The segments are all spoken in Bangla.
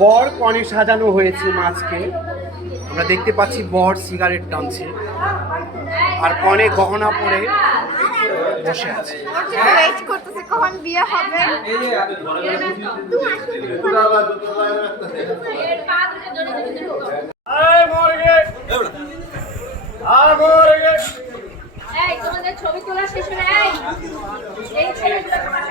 বর কনে সাজানো হয়েছে মাছকে। আমরা দেখতে পাচ্ছি বর সিগারেট টানছে আর কনে গহনা পরে বসে আছে। ওয়েট করতেছে কখন বিয়ে হবে। এই তোমাদের ছবি তোলা শেষ হয়ে এই এই ছেলেগুলো তোমার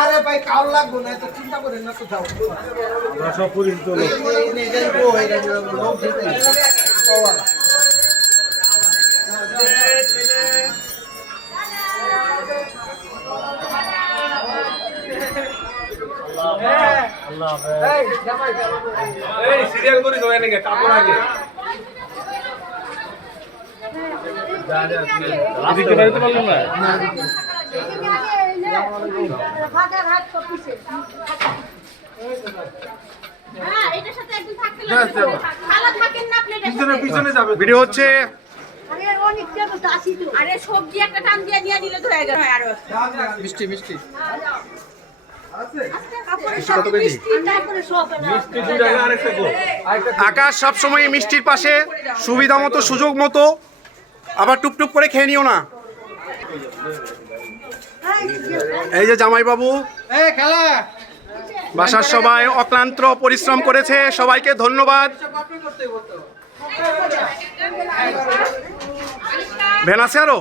আরে ভাই কাউ লাগবো না, তো চিন্তা করেন না, তো যাও সব পরিচিত সিরিয়াল করে জয় নাকি কাপড় আগে দিতে পারলাম না। হ্যাঁ এটার সাথে একদম থাকতে লাগবে খালা থাকেন না প্লেটে পিছনে যাবে ভিডিও হচ্ছে। আরে সবজি একটা টান দিয়ে নিয়ে নিলে তো হয়ে গেল আরো মিষ্টি মিষ্টি আকাশ সবসময় মিষ্টির পাশে, সুবিধা মতো সুযোগ মতো, আবার টুপটুপ করে খেয়ে নিও না। এই যে জামাইবাবু, খেলা বাসার সবাই অক্লান্ত পরিশ্রম করেছে, সবাইকে ধন্যবাদ। ভ্যান আছে আরো?